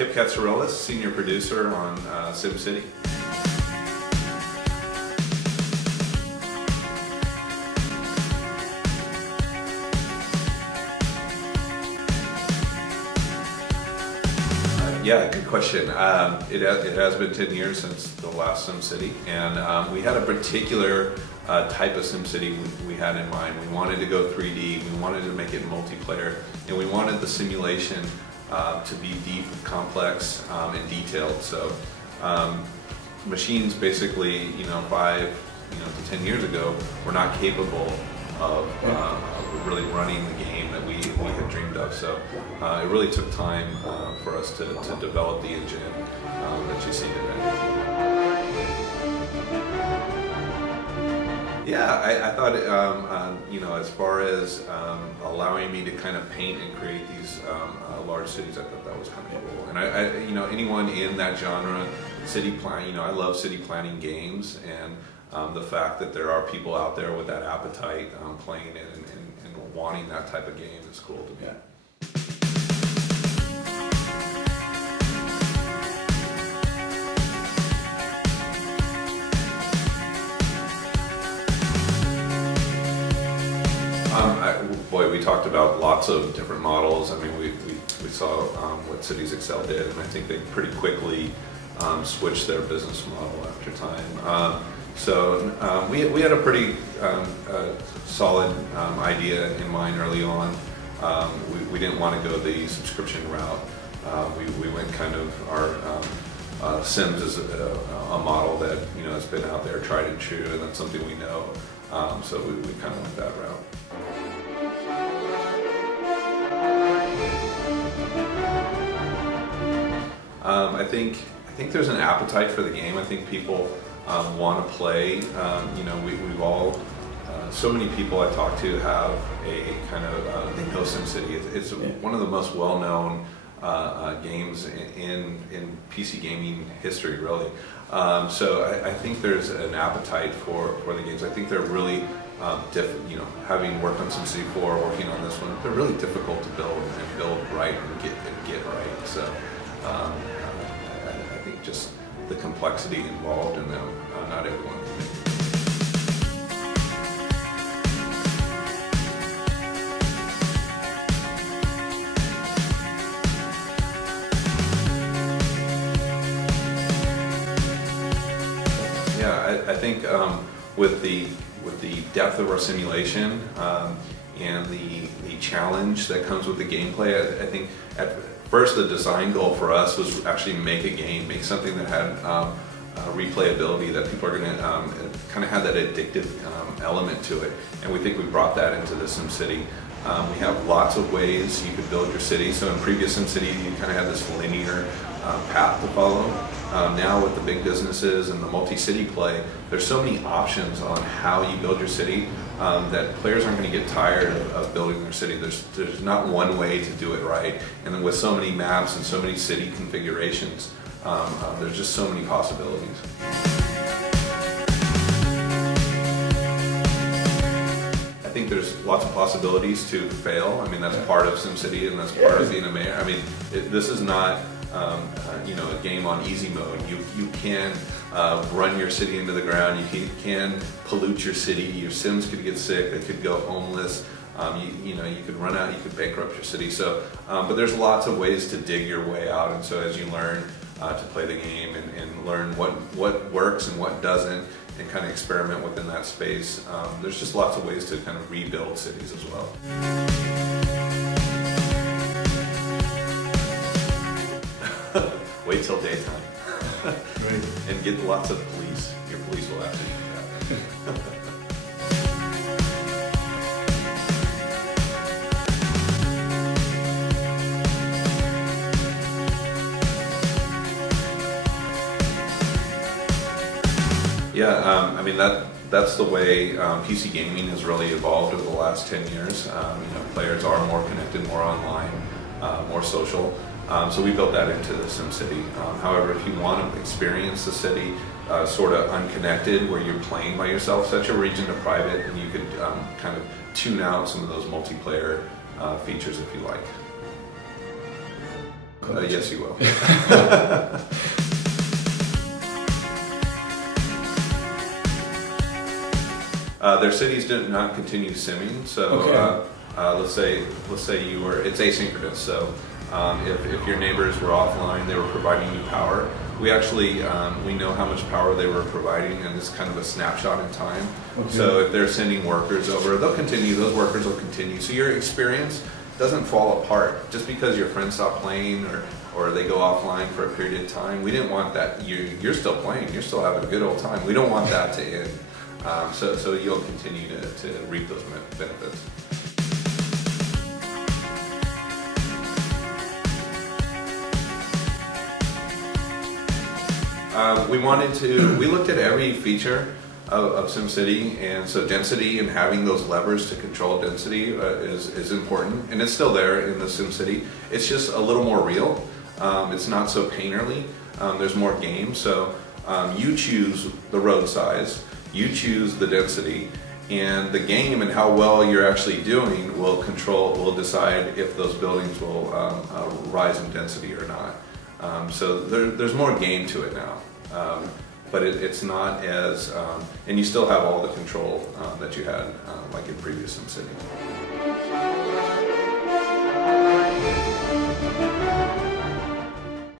Kip Katsarelis, senior producer on SimCity. Yeah, good question. It has been 10 years since the last SimCity, and we had a particular type of SimCity we had in mind. We wanted to go 3D, we wanted to make it multiplayer, and we wanted the simulation to be deep, complex, and detailed. So machines basically, 5 to 10 years ago were not capable of really running the game that we had dreamed of. So it really took time for us to develop the engine that you see today. Yeah, I thought, as far as allowing me to kind of paint and create these large cities, I thought that was kind of cool. And anyone in that genre, city plan, I love city planning games, and the fact that there are people out there with that appetite playing it and wanting that type of game is cool to me. Yeah. Boy, we talked about lots of different models. I mean, we saw what Cities Excel did, and I think they pretty quickly switched their business model after time. So we had a pretty solid idea in mind early on. We didn't want to go the subscription route. We went kind of our Sims is a model that has been out there, tried and true, and that's something we know. So we kind of went that route. I think there's an appetite for the game. I think people want to play. We've all, so many people I talk to have a kind of, they know SimCity. It's one of the most well-known games in PC gaming history, really. So I think there's an appetite for the games. I think they're really having worked on SimCity 4, working on this one, they're really difficult to build and build right and get right. So I think just the complexity involved in them, not everyone can make it. Yeah, I think with the depth of our simulation and the challenge that comes with the gameplay, I think at first the design goal for us was actually make a game, make something that had replayability, that people are going to kind of have that addictive element to it, and we think we brought that into the SimCity. We have lots of ways you could build your city. So in previous SimCity you kind of had this linear path to follow. Now with the big businesses and the multi-city play, there's so many options on how you build your city that players aren't going to get tired of building their city. There's not one way to do it right, and then with so many maps and so many city configurations, there's just so many possibilities. I think there's lots of possibilities to fail. I mean, that's part of SimCity, and that's part of being a mayor. I mean, this is not a game on easy mode. You can run your city into the ground. You can pollute your city. Your Sims could get sick. They could go homeless. You could run out. You could bankrupt your city. So, but there's lots of ways to dig your way out. And so, as you learn to play the game and learn what works and what doesn't, and kind of experiment within that space, there's just lots of ways to kind of rebuild cities as well. Wait till daytime. Right. And get lots of police. Your police will have to do that. Yeah, I mean that's the way PC gaming has really evolved over the last 10 years. Players are more connected, more online, more social. So we built that into the SimCity. However, if you want to experience the city sort of unconnected, where you're playing by yourself, set your region to private, and you could kind of tune out some of those multiplayer features if you like. Yes, you will. Their cities did not continue simming, so let's say it's asynchronous. So if your neighbors were offline, they were providing you power. We actually we know how much power they were providing, and it's kind of a snapshot in time. Okay. So if they're sending workers over, they'll continue. Those workers will continue. So your experience doesn't fall apart just because your friends stop playing or they go offline for a period of time. We didn't want that. You're still playing. You're still having a good old time. We don't want that to end. So you'll continue to reap those benefits. We looked at every feature of SimCity, and so density and having those levers to control density is important, and it's still there in the SimCity. It's just a little more real. It's not so painterly. There's more game, so you choose the road size, you choose the density, and the game and how well you're actually doing will decide if those buildings will rise in density or not. So there's more game to it now. But it's not as, and you still have all the control that you had like in previous SimCity.